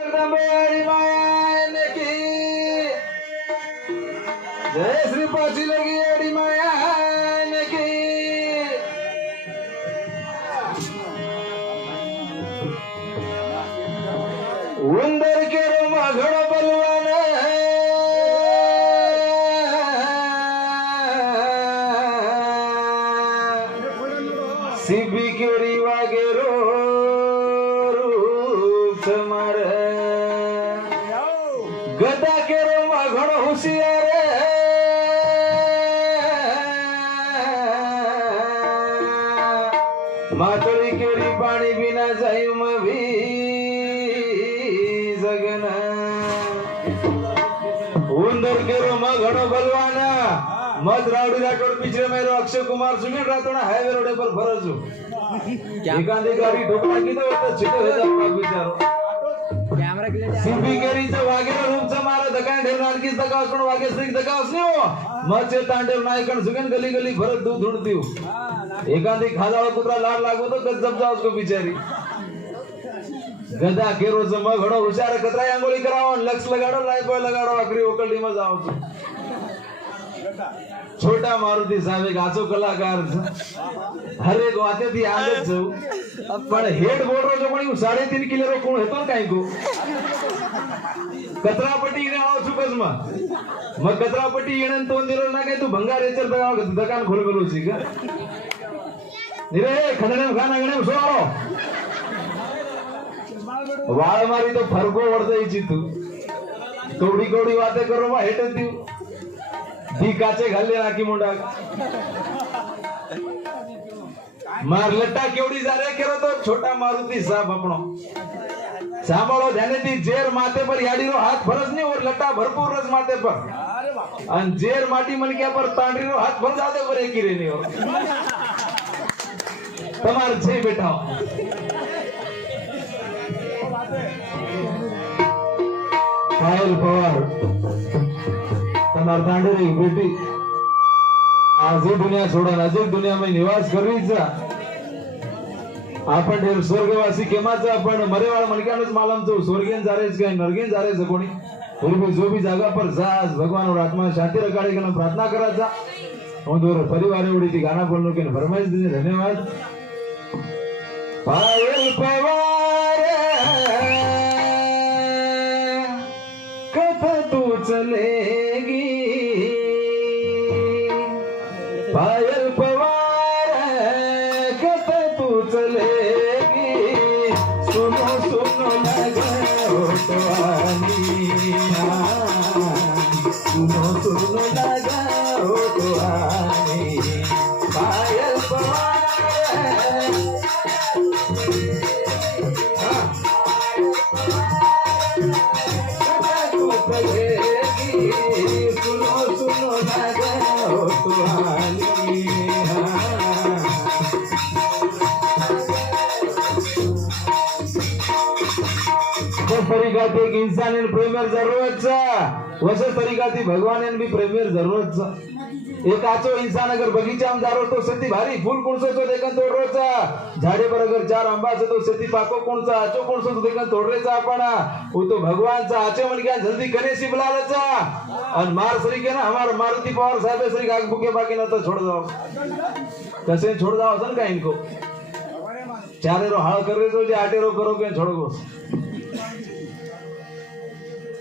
जगदंबेवाडी मायाने की जय श्री पाची लगी अडी मायाने की उंदर के रोमा घोड़ा बलवान सिबी के रीवा के रो रूप मारे गदा के रोमा घोड़ा होशियार मातड़ी केरी पानी बिना जायु में भी जगना उंदर के रोमा घोड़ा बलवाना मत रावड़ी राठौड़ पिछले मेरो अक्षय कुमार सुनील राठौड़ा हाईवे रोड पर फरजू एकांदी गाड़ी ठोकला की तो छिटे हो जाता बिचारो कैमरा क्लियर सिंपी केरीचं वागेरा रूपचं मारा दकान ढेर नानकीच दकावस पण वागे स्त्रीक दकावस नाही हो मचे तांडेव नायकन सुगन गली गली भरत दूध ढूंढतीव एकांदी खाजावा कुत्रा लाड लागतो गजब जाओ उसको बिचारी गदा केरोच मग घडो हुशार कतरा आंगोळी करावं लक्ष लगाडो लायबॉय लगाडो आखरी ओकलडी में जाओ छोटा मारुती साहेब एक आचो कलाकार हर एक वाते थी आदत छो पण हेड बोल रो जो कोणी 3.5 किलो रो कोण हेतो काय को कचरापट्टी ने आव चुकस मग कचरापट्टी येणन तो दिलो ना काय तू भंगार रेचर दुकान खोल गेलो छी का निरे खंडने खाना गणे सोरो वाळ मारी तो फरको वडतई छी तू कवडी कवडी वाते करो वा हेट दी दी काचे घालले नाकी मुंडा मार लट्टा केवडी जा रे केरो तो छोटा मारुती साहब अपनो सांभाळो ध्याने ती जेर माथे पर याडी रो हाथ फरस नहीं और लट्टा भरपूर रस माथे पर अन जेर माटी मन के पर तांडी रो हाथ भर जाते पर एक ही रे नहीं हो तमार छे बेटा पायल पवार तमार तांडे रे बेटी आज ही दुनिया छोड़ा अजय दुनिया में निवास करवीचा आपण ढेर स्वर्गवासी केमाचा आपण मरेवाळ मणक्यानच मालमचो स्वर्गेन जारेच काय नरगेन जारेच कोणी पूर्वी जो भी जागा पर जास भगवान और आत्मा शांति रखाड़े के प्रार्थना कराचा और परिवार उड़ी थी गाना बोलने के फरमाइश देने धन्यवाद पायल पवार कथा तू चलेगी पायल पवार कथा तू चलेगी सुनो सुनो लगे होटवानी सुनो सुनो लगा होटवानी पायल पवार सुनो सुनो लगा होटवानी तरीका थी एक इंसान प्रेमेर जरूरत वैसे तरीका थी भगवान भी प्रेमेर जरूरत एक आचो इंसान अगर बगीचा में जारो तो सेती भारी फूल कौन से तो देखन तोड़ रोचा झाड़े पर अगर 4 आंबा से तो सेती पाको कौन सा आचो कौन से तो देखन तोड़ रेचा आपण वो तो भगवान सा आचे मन क्या जल्दी करे सी बुला लेचा और मार सरी के ना हमारा मारुति पवार साहब सरी आग भूखे बाकी ना तो छोड़ जाओ कैसे छोड़ जाओ सन का इनको चारे रो हाल कर रहे तो जे आटे रो करो के छोड़ो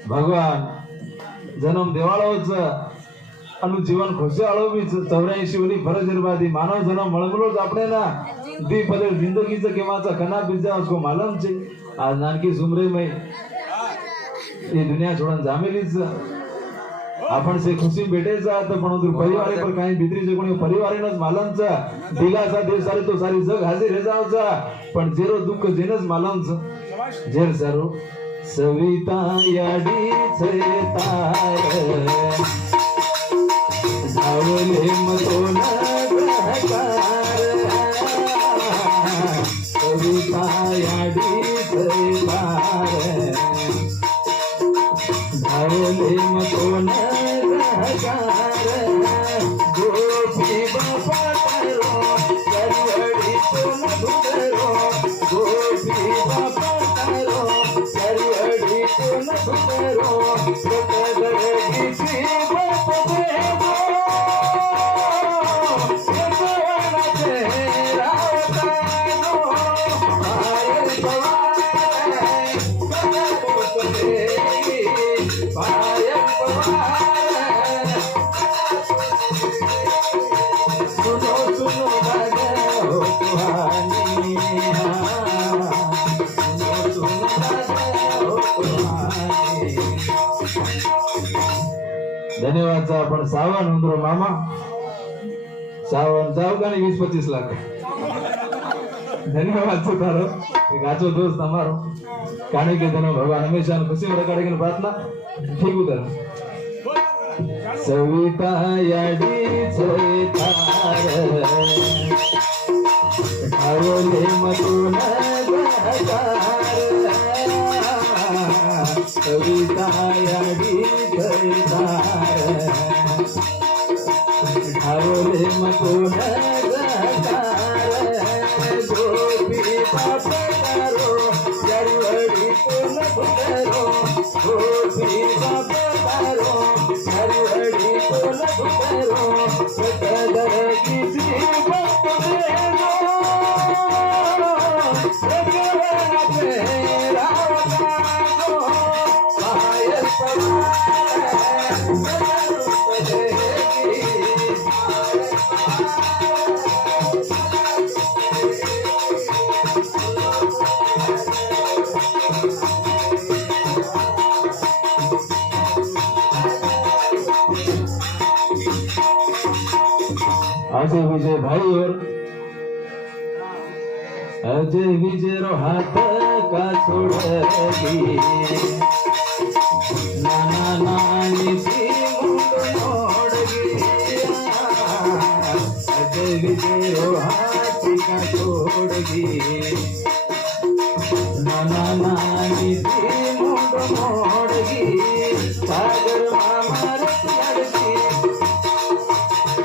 भगवान जन्म देवाळोच अनु जीवन खुशाळो भी 84 वली फरज इरबादी मानव जन्म मळगलोच आपणे ना दी पदर जिंदगीचा केमाचा कना बिजा उसको मालूम छे आज नानकी सुमरे में ये दुनिया छोड़न जामेलीच आपण से खुशी भेटेचा तर पण परिवार पर काही भीतरी जे कोणी परिवारेनच मालमचा दिलासा देव सारे तो सारी जग हाजीर हे जावचा पण जेरो दुःख जेनच मालमच जेर सारो सविता याडी छे तार धावले मतोन ग्रहकार कविता याडी छे तार धावले मतोन ग्रहकार गोपी बापा तारो करवडी तोन धुदरो गोपी बापा तारो करवडी पुन भुतरो गडगडगीची बत देवो यशवनाचे रावतानो पायल पवार पायल पवार सुनो सुनो बागो कहानिया सुनो सुनो बागो कहानी. धन्यवाद आपण सावन उंदरो मामा सावन जाऊ का 20-25 लाख धन्यवाद છો તારો ગાચો દોસ્ત તમારો કારણ કે તને ભગવાન હંમેશા ખુશી રખાડે પ્રાર્થના ઠીક ઉતર સવિતા યાડી છે તાર ઠારોલે મતુન ગહકાર સવિતા યાડી છે તાર ઠારોલે મતુન गोपी बापकारो चरवड़ी पुन भुतरो गोपी बापकारो चरवड़ी पुन भुतरो गडगडगीची बत देवो यशवनाचे रावतानो पायल पवार अजय विजय भाई और अजय विजय रो हाथ का छोड़गी नाना नानी सी मुंड मोड़गी अजय विजय रो हाथ का छोड़गी नाना नानी सी मुंड मोड़गी सागर मामा रत लड़की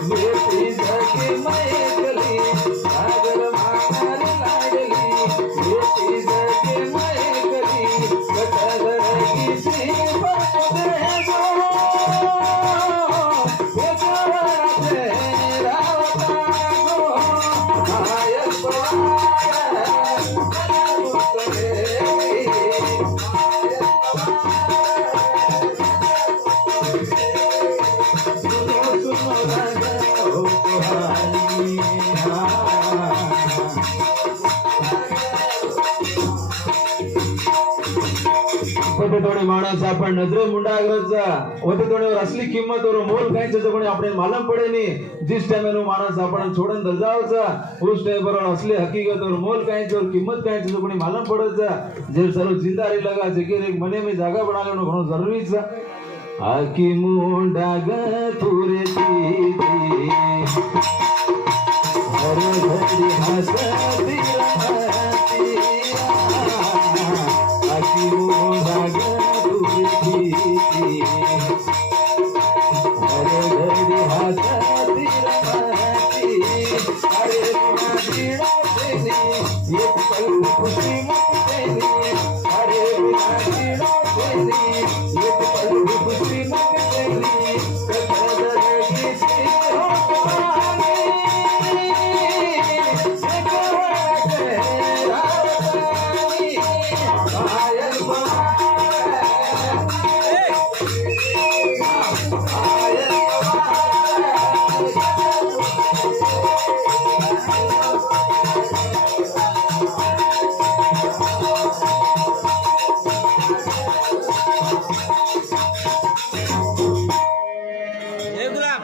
बेटी जगी मैकली सागर मार लाडली बेटी जगी मैकली गडगडगीची बत देवो यशवनाचे रावतानो पायल पवार होते थोडे माणस आपण नजरे मुंडागरचा होते थोड्यावर असली किंमत और मोल कायचं कोणी आपण मालूम पडे नी जिस टाइम नो माणस आपण छोडन दजावचा उस टाइम बरोबर असली हकीकत और मोल कायचं और किंमत कायचं कोणी मालूम पडचा जे सर्व जिंदारी लगा जगीर एक मने में जागा बनावणं घणो जरुरीच आकी मुंडाग तुरे दीदी हर घडी हसती रमती आकी मुंडाग तुरे दीदी हर घडी हसती रमती अरे बिना देनी एक पल खुशी मत देनी अरे बिना देनी एक पल खुशी मत देनी गडगडगीची हो कहानी यशवनाचे रावतानी पायल पवार पायल ए गुलाम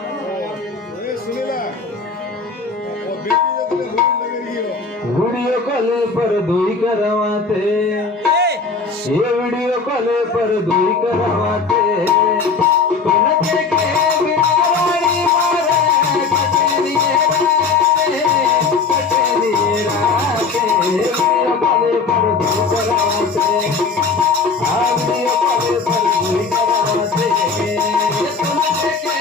वीडियो कॉल पर दोई करवाते ये वीडियो कॉल पर दोई करवाते नचे के बिनारानी मारे कटनी राते वीडियो कॉल पर दोई करवाते वीडियो कॉल पर दोई करवाते नचे के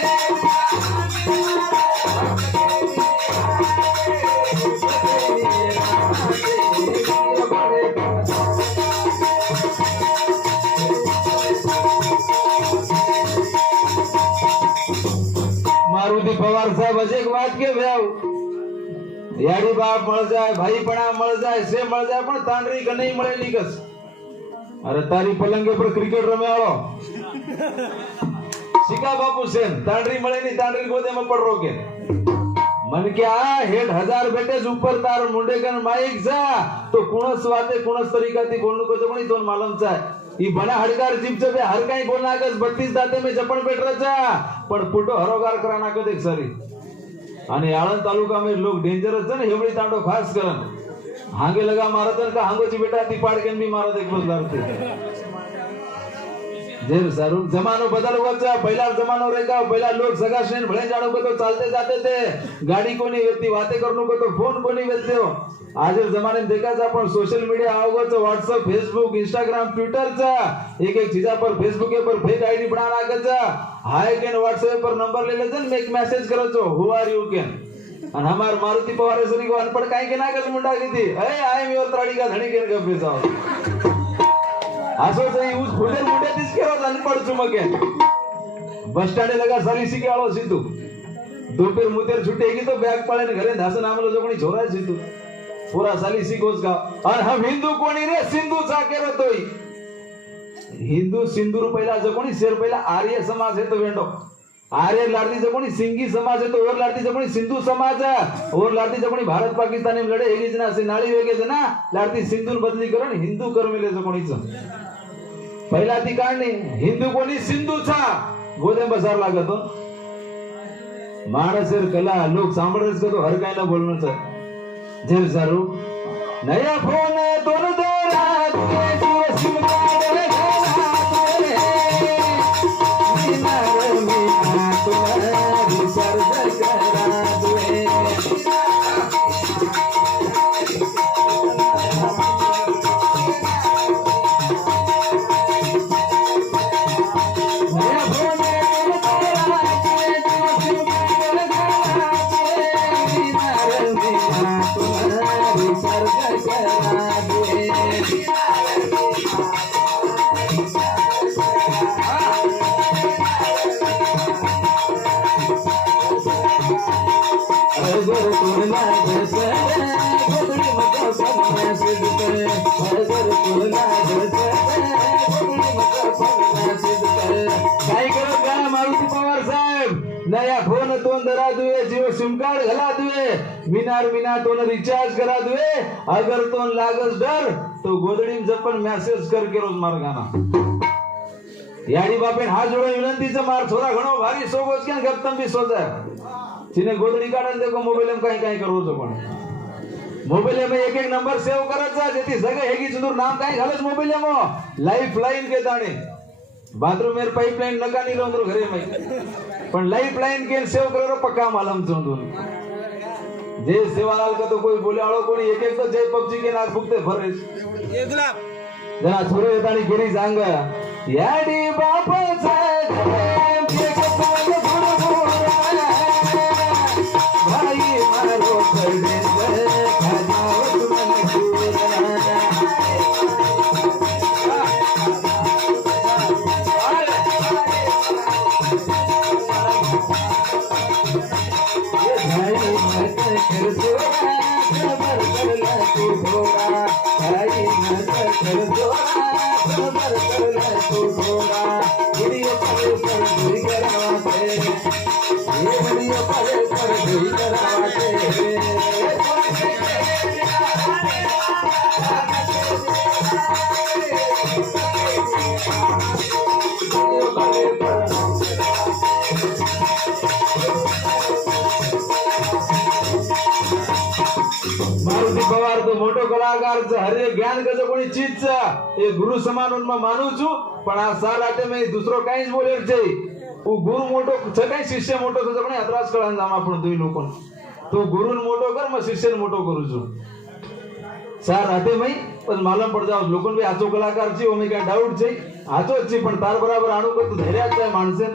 याडी बाप मळ જાય ભાઈપણા મળ જાય સે મળ જાય પણ તાંડરી કે નહીં મળે ની કસ અરે તારી પલંગે પર ક્રિકેટ રમે આવો શિકા બાપુ સેન તાંડરી મળે ની તાંડરી ગોદે માં પડ રોકે मन क्या हेड 1000 बेटे ऊपर तार मुंडे कन माइक जा तो कुणस वाते कुणस तरीका ती बोलनु को कोणी दोन मालम चा ई बना हडकार जीपचे बे हर काही बोलना गस 32 दाते में जपण पेटराचा पण पुटो हरोगार करा नाको देख सरी आणि आळंद तालुका में लोग डेंजरस है ना हेवड़ी तांडो खास करन हांगे लगा मारतन का हांगोची बेटा ती पाडकेन भी मारत एक बदलारते जेर सारू जमानो बदल होचा पहिला जमानो रेगा पहिला लोग सगा शेन भळे जाणो को तो चालते जाते थे गाड़ी कोनी व्यक्ति बातें करनो को तो फोन कोनी वेते हो आज जमाने में देखा जा पण सोशल मीडिया आवगो तो व्हाट्सएप फेसबुक इंस्टाग्राम ट्विटर चा एक एक चीजा पर फेसबुक पर फेक आईडी बनाना गजा हाय केन व्हाट्सएप पर नंबर ले लेजन एक मैसेज करो छो हु आर यू केन અને हमार मारुति पवार सरी को अनपढ़ काई के ना कर मुंडा की थी ए आई एम योर त्राड़ी का धणी केन गपे जाओ आसो सही उस फुले मुंडे दिस के रोज अनपढ़ चुमके बस स्टैंड लगा साली सी के आलो सीधू दोपहर मुतेर छुटेगी तो बैग पाले ने घरे धासन आमलो जोकणी छोरा सीधू पूरा साली सी गोस का और हम हिंदू कोणी रे सिंधू चा केरो तोय हिंदू सिंधू पहिला जकोणी शेर पहिला आर्य समाज है तो वेंडो आर्य लाडती जकोणी सिंगी समाज है तो और लाडती जकोणी सिंधु समाज है और लाडती जकोणी भारत पाकिस्तान में लड़े हेगी जना से नाळी वेगे जना लाडती सिंधू बदली करून हिंदू कर मिले जकोणीच पहिला ती काढणी हिंदू कोणी सिंधू छा गोदे बजार लागतो माणसेर कला लोक सांभळच तो हर काय ना बोलणं छ जेर सारू नया फोन दोन दोरा तुझे जीव सिमकार घाला तुझे मीनार मीना तुम्हारी सर्ज करा दुए नया फोन तोन दरा दुए जियो सिम कार्ड घला दुए मीनार मीना तोन रिचार्ज करा दुए अगर तोन लागस डर तो गोदडी जपन मैसेज करके रोज मार गाना याडी बापेन हाथ जोड़े विनंतीचा मार थोड़ा घणो भारी सोगोस केन गप्तम भी सोजा जिने गोदडी काढन देखो मोबाइल में काही करो छो पण मोबाइल में एक एक नंबर सेव करायचा जेती जगे हेगी सुंदर नाम काही घालस मोबाइल में लाइफ लाइन के दाणे बाथरूम में पाइपलाइन लगा नहीं लो घरे में पण लाइफ लाइन के सेव करो पक्का मालूम चोंदून जे सेवालाल का तो कोई बोले आळो कोणी एक एक तो जय पबजी के नाक फुकते भरे ये गुलाब जना छोरे येतानी गिरी सांग याडी बापाचा भाई मारो करडे खाजावत मन मारुति पवार तो मोटो कलाकार छ हरे ज्ञान कजो कोणी चीज छ ए गुरु समान उनमा मानु छु पण आ साल आटे में दुसरो काईच बोलेल छे उ गुरु मोटो छ काई शिष्य मोटो छ कोणी अत्रास कळन जाम आपण दुई लोकोन तो गुरुन मोटो कर म शिष्यन मोटो करू छु सार आटे में पण मालूम पड़ जाओ लोकोन भी आचो कलाकार छी ओमे काय डाउट छे आचो छी पण तार बराबर आणू को तो धैर्याच आहे माणसे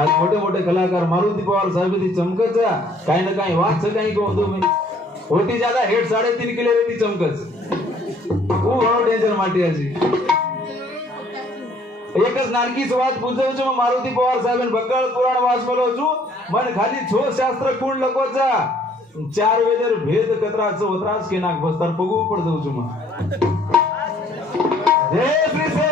आज मोठे मोठे कलाकार मारुति पवार साहेब ती चमकच काही ना काही वाच काही को दो मी होती ज्यादा हेड 3.5 किलो रहती चमकच वो घणो डेंजर माटी आजी एकच नानकी सुवात पूछो छो मारुति पवार साहेब बक्कळ पुराण वाचमेलो छु मन खाली छो शास्त्र कोण लखो छा ચાર વેદર ભેદ કતરા છો વતરાસ કે નાક બસ્તર પગવું પડ દઉં છું માં જય શ્રી